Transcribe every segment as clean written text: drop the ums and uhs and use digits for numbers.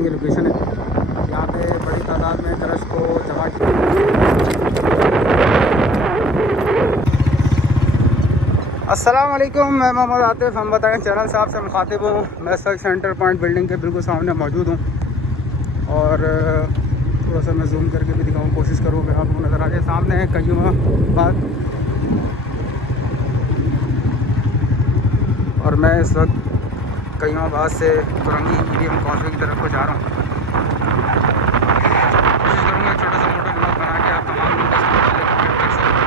दरमियान की लोकेशन है। यहाँ पे बड़ी तादाद में क्रश को जमा किया। अस्सलाम वालेकुम, मैं मोहम्मद आतिफ़। हम बताएं चैनल साहब से मुखातिब हूँ। मैं सर सेंटर पॉइंट बिल्डिंग के बिल्कुल सामने मौजूद हूँ और थोड़ा सा मैं जूम करके भी दिखाऊँ, कोशिश करूँगा आपको नज़र आ जाए। सामने है कयूमाबाद और मैं इस वक्त कयूमाबाद से तुरंगी मीडियम कॉस्वे की तरफ को जा रहा हूँ। कोशिश करूँगा छोटा सा फोटो ब्लॉग बना के आप तमाम लोगों को कर सकूँ।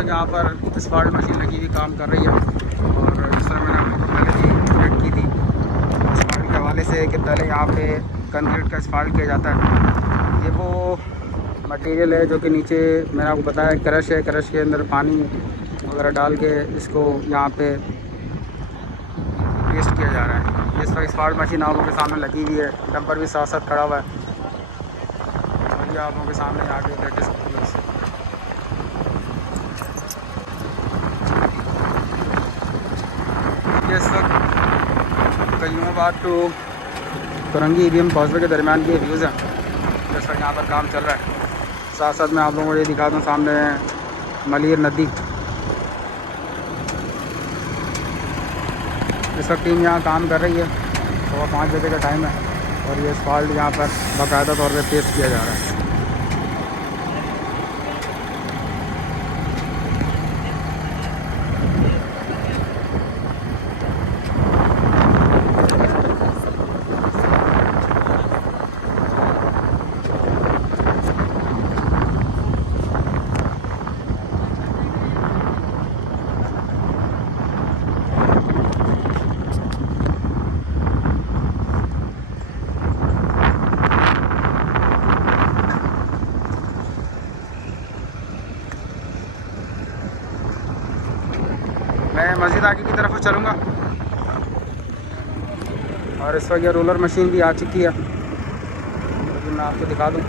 यहाँ पर एस्फाल्ट मशीन लगी हुई काम कर रही है और जिस तरह मैंने आपको पहले भी अपडेट की थी एस्फाल्ट के हवाले से कि पहले यहाँ पे कंक्रीट का एस्फाल्ट किया जाता है। ये वो मटेरियल है जो कि नीचे मैंने आपको बताया क्रश है। क्रश के अंदर पानी वगैरह डाल के इसको यहाँ पे पेस्ट किया जा रहा है। इस तरह एस्फाल्ट मशीन आप लोगों के सामने लगी हुई है, डंपर भी साथ साथ खड़ा हुआ है। ये आप लोगों के सामने आगे लेटेस्ट इस वक्त कयूमाबाद टू तुरंगी ईवीएम कॉस्वे के दरमियान के व्यूज़ हैं। जिस वक्त यहाँ पर काम चल रहा है, साथ साथ मैं आप लोगों को ये दिखा दूँ सामने मलीर नदी। इस वक्त टीम यहाँ काम कर रही है, 5:15 बजे का टाइम है और ये एस्फाल्ट यहाँ पर बाकायदा तौर पर पेस्ट किया जा रहा है। मैं मस्जिद आगे की तरफ चलूँगा और इस वक्त ये रोलर मशीन भी आ चुकी है, तो मैं आपको दिखा दूँ।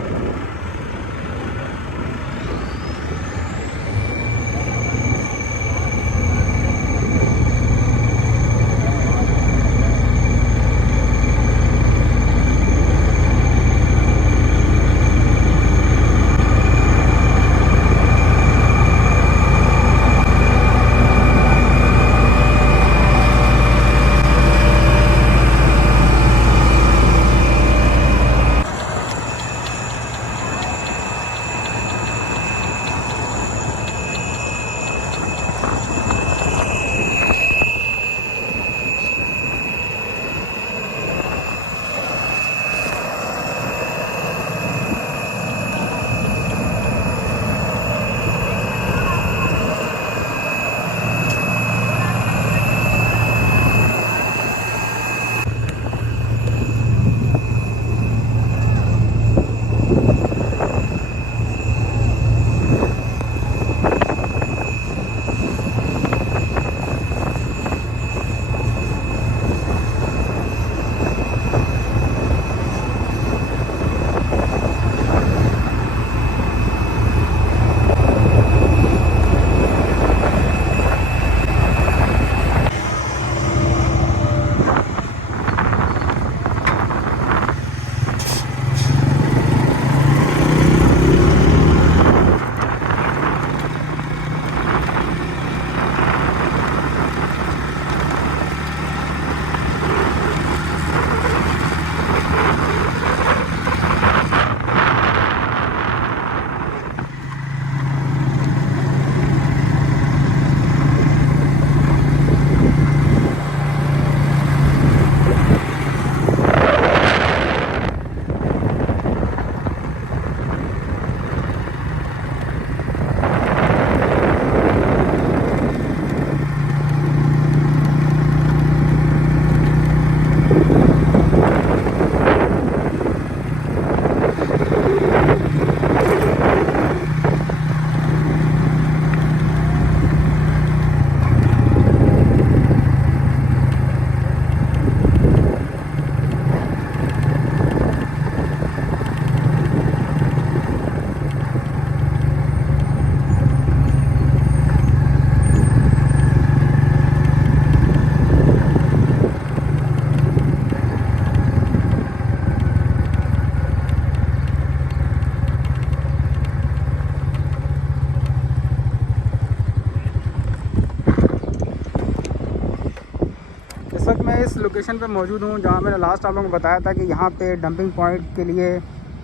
वक्त मैं इस लोकेशन पे मौजूद हूँ जहाँ मैंने लास्ट आप लोगों को बताया था कि यहाँ पे डंपिंग पॉइंट के लिए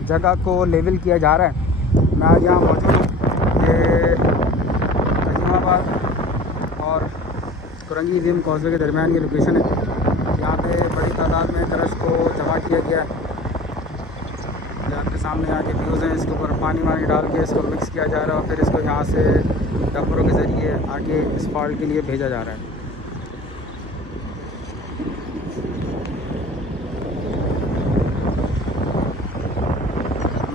जगह को लेवल किया जा रहा है। मैं आज यहाँ मौजूद हूँ। ये तजीमाबाद और कुरंगी भीम कॉजवे के दरमियान ये लोकेशन है। यहाँ पे बड़ी तादाद में क्रश को जमा किया गया है। आपके सामने यहाँ के व्यूज़ हैं। इसके ऊपर पानी वानी डाल के इसको मिक्स किया जा रहा है और फिर इसको यहाँ से डंपरों के ज़रिए आगे एस्फाल्ट के लिए भेजा जा रहा है।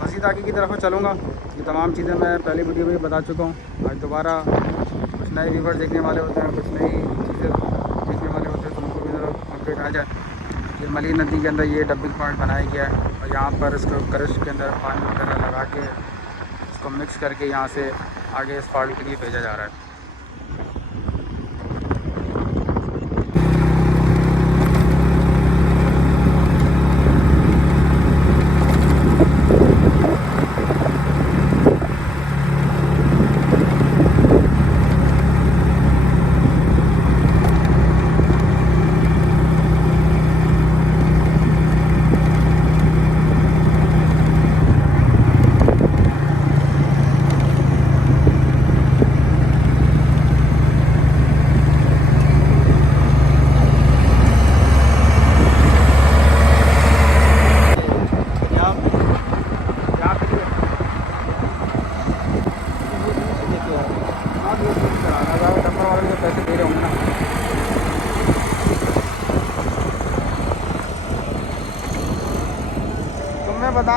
मज़ीद आगे की तरफ चलूँगा। ये तमाम चीज़ें मैं पहली वीडियो में बता चुका हूँ। आज दोबारा कुछ नए व्यूवर देखने वाले होते हैं, कुछ नई चीज़ें देखने वाले होते हैं, तो उनको भी ज़रा अपडेट आ जाए। ये मली नदी के अंदर ये डंपिंग पॉइंट बनाया गया है और यहाँ पर इसको क्रश के अंदर पानी वगैरह लगा के इसको मिक्स करके यहाँ से आगे एस्फाल्ट के लिए भेजा जा रहा है। पैसे दे रहे होंगे ना। तो मैं बता